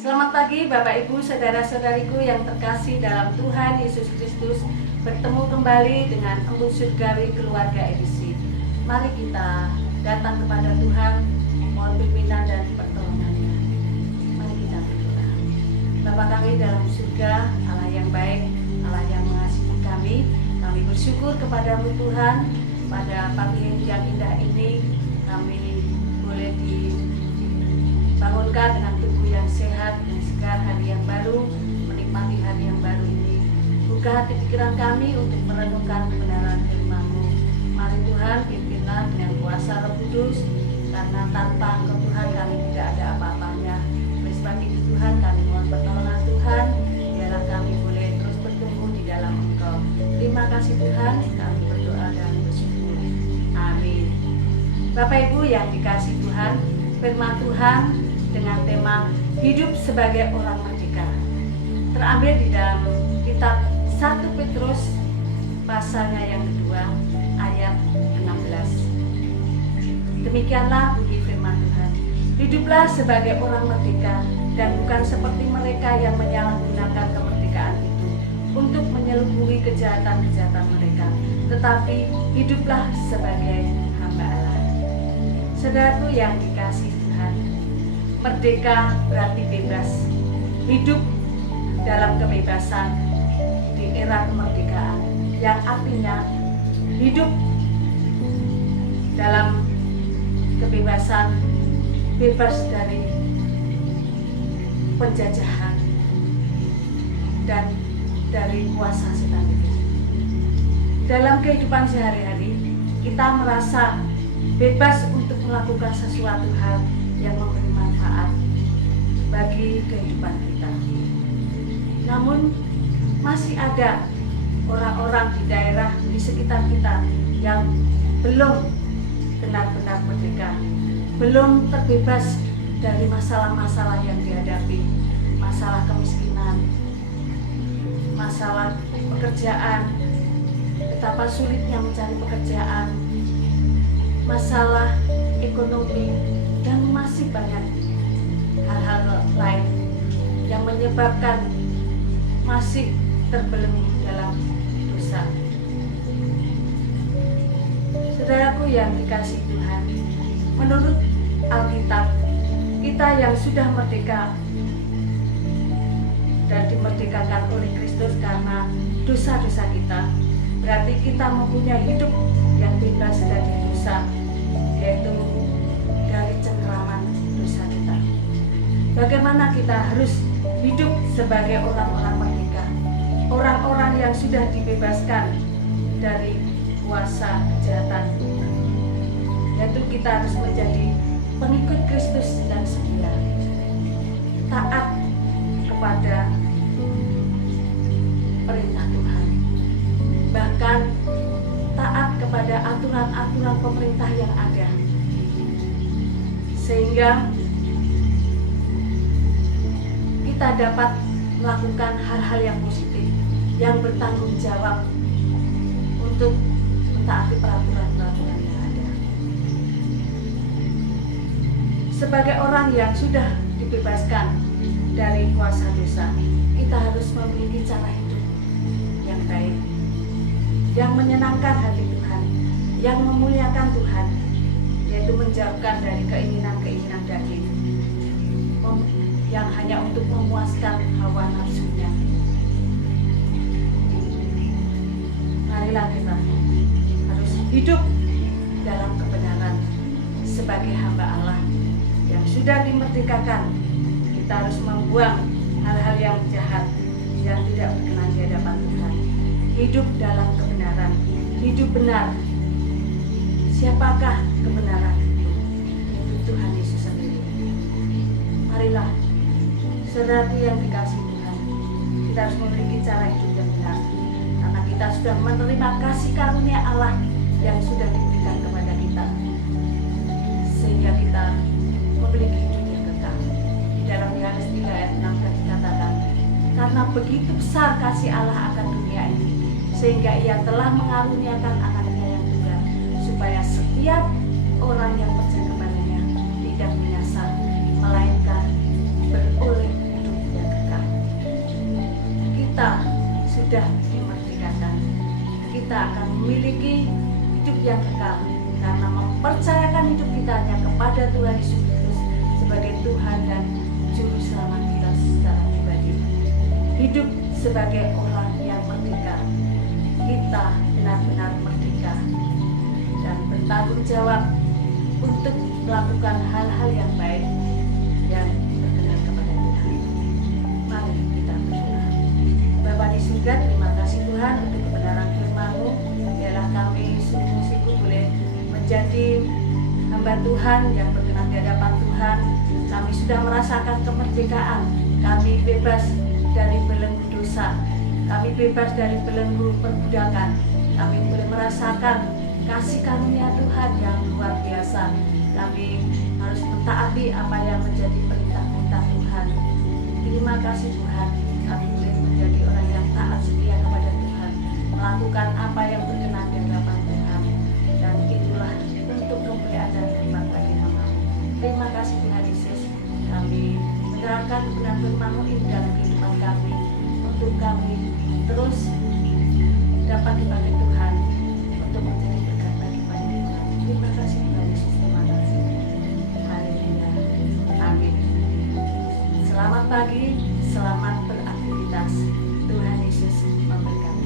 Selamat pagi Bapak Ibu, saudara-saudariku yang terkasih dalam Tuhan Yesus Kristus. Bertemu kembali dengan Embun Surgawi Keluarga Edisi. Mari kita datang kepada Tuhan, mohon pimpinan dan pertolongannya. Mari kita berdoa. Bapa kami dalam surga, Allah yang baik, Allah yang mengasihi kami bersyukur kepadamu Tuhan. Pada pagi yang indah ini kami boleh dibangunkan dengan tubuh yang sehat dan segar, hari yang baru, menikmati hari yang baru ini. Buka hati pikiran kami untuk merenungkan kebenaran firman-Mu. Mari Tuhan pimpinlah dengan kuasa Roh Kudus, karena tanpa Engkau Tuhan kami tidak ada apa-apanya. Oleh sebab itu Tuhan kami mohon pertolongan Tuhan, biarlah kami boleh terus bertumbuh di dalam Engkau. Terima kasih Tuhan, kami berdoa dan bersyukur. Amin. Bapak Ibu yang dikasihi Tuhan, firman Tuhan dengan tema hidup sebagai orang merdeka terambil di dalam kitab 1 Petrus pasalnya yang kedua ayat 16. Demikianlah bunyi firman Tuhan. Hiduplah sebagai orang merdeka dan bukan seperti mereka yang menyalahgunakan kemerdekaan itu untuk menyelubungi kejahatan-kejahatan mereka, tetapi hiduplah sebagai hamba Allah. Saudaraku yang dikasihi Tuhan, merdeka berarti bebas, hidup dalam kebebasan di era kemerdekaan, yang artinya hidup dalam kebebasan, bebas dari penjajahan dan dari kuasa setan iblis. Dalam kehidupan sehari-hari kita merasa bebas untuk melakukan sesuatu hal yang memberi manfaat bagi kehidupan kita. Namun masih ada orang-orang di daerah di sekitar kita yang belum benar-benar merdeka, belum terbebas dari masalah-masalah yang dihadapi, masalah kemiskinan, masalah pekerjaan, betapa sulitnya mencari pekerjaan, masalah ekonomi, dan masih banyak hal-hal lain yang menyebabkan masih terbelenggu dalam dosa. Saudaraku yang dikasihi Tuhan, menurut Alkitab, kita yang sudah merdeka dan dimerdekakan oleh Kristus karena dosa-dosa kita, berarti kita mempunyai hidup yang bebas dari dosa, yaitu dari cengkraman dosa kita. Bagaimana kita harus hidup sebagai orang-orang merdeka, orang-orang yang sudah dibebaskan dari kuasa kejahatan, yaitu kita harus menjadi pengikut Kristus dan setia, taat kepada perintah Tuhan, bahkan taat kepada aturan-aturan pemerintah yang ada, sehingga kita dapat melakukan hal-hal yang positif, yang bertanggung jawab untuk mentaati peraturan-peraturan yang ada. Sebagai orang yang sudah dibebaskan dari kuasa dosa, kita harus memiliki cara hidup yang baik, yang menyenangkan hati Tuhan, yang memuliakan Tuhan, yaitu menjauhkan dari keinginan-keinginan daging yang hanya untuk memuaskan hawa nafsunya. Marilah kita harus hidup dalam kebenaran sebagai hamba Allah yang sudah dimerdekakan. Kita harus membuang hal-hal yang jahat yang tidak berkenan di hadapan Tuhan. Hidup dalam kebenaran, hidup benar. Siapakah kebenaran itu? Itu Tuhan Yesus sendiri. Marilah, saudaraku yang dikasihi Tuhan, kita harus memiliki cara hidup yang benar, karena kita sudah menerima kasih karunia Allah yang sudah diberikan kepada kita, sehingga kita memiliki hidup yang kekal. Di dalam Yohanes 3 ayat 6 dikatakan, karena begitu besar kasih Allah akan dunia ini, sehingga Ia telah mengaruniakan anaknya yang tunggal, supaya setiap orang yang percaya kepadanya tidak binasa, melainkan beroleh sudah dimerdekakan. Kita akan memiliki hidup yang kekal karena mempercayakan hidup kita hanya kepada Tuhan Yesus Kristus sebagai Tuhan dan Juru Selamat kita secara pribadi. Hidup sebagai orang yang merdeka. Kita benar-benar merdeka dan bertanggung jawab untuk melakukan hal-hal yang baik yang berkenan kepada Tuhan. Mari kita berdoa. Bapa di surga, terima kasih Tuhan untuk kebenaran firman-Mu. Biarlah kami sungguh-sungguh boleh menjadi hamba Tuhan yang berkenan di hadapan Tuhan. Kami sudah merasakan kemerdekaan. Kami bebas dari belenggu dosa. Kami bebas dari belenggu perbudakan. Kami boleh merasakan kasih karunia Tuhan yang luar biasa. Kami harus mentaati apa yang menjadi perintah-perintah Tuhan. Terima kasih Tuhan, kami boleh menjadi orang yang taat setia kepada Tuhan, melakukan apa yang berkenan di hadapan Tuhan, dan itulah untuk kemuliaan dan hormat bagi nama-Mu. Terima kasih Tuhan Yesus, kami menyerahkan kebenaran firman-Mu ini dalam kehidupan kami, untuk kami terus dapat dipakai Tuhan untuk menjadi berkat bagi banyak orang. Terima kasih Tuhan Yesus, terima kasih. Haleluya. Amin. Selamat pagi, selamat beraktivitas. Tuhan Yesus memberkati.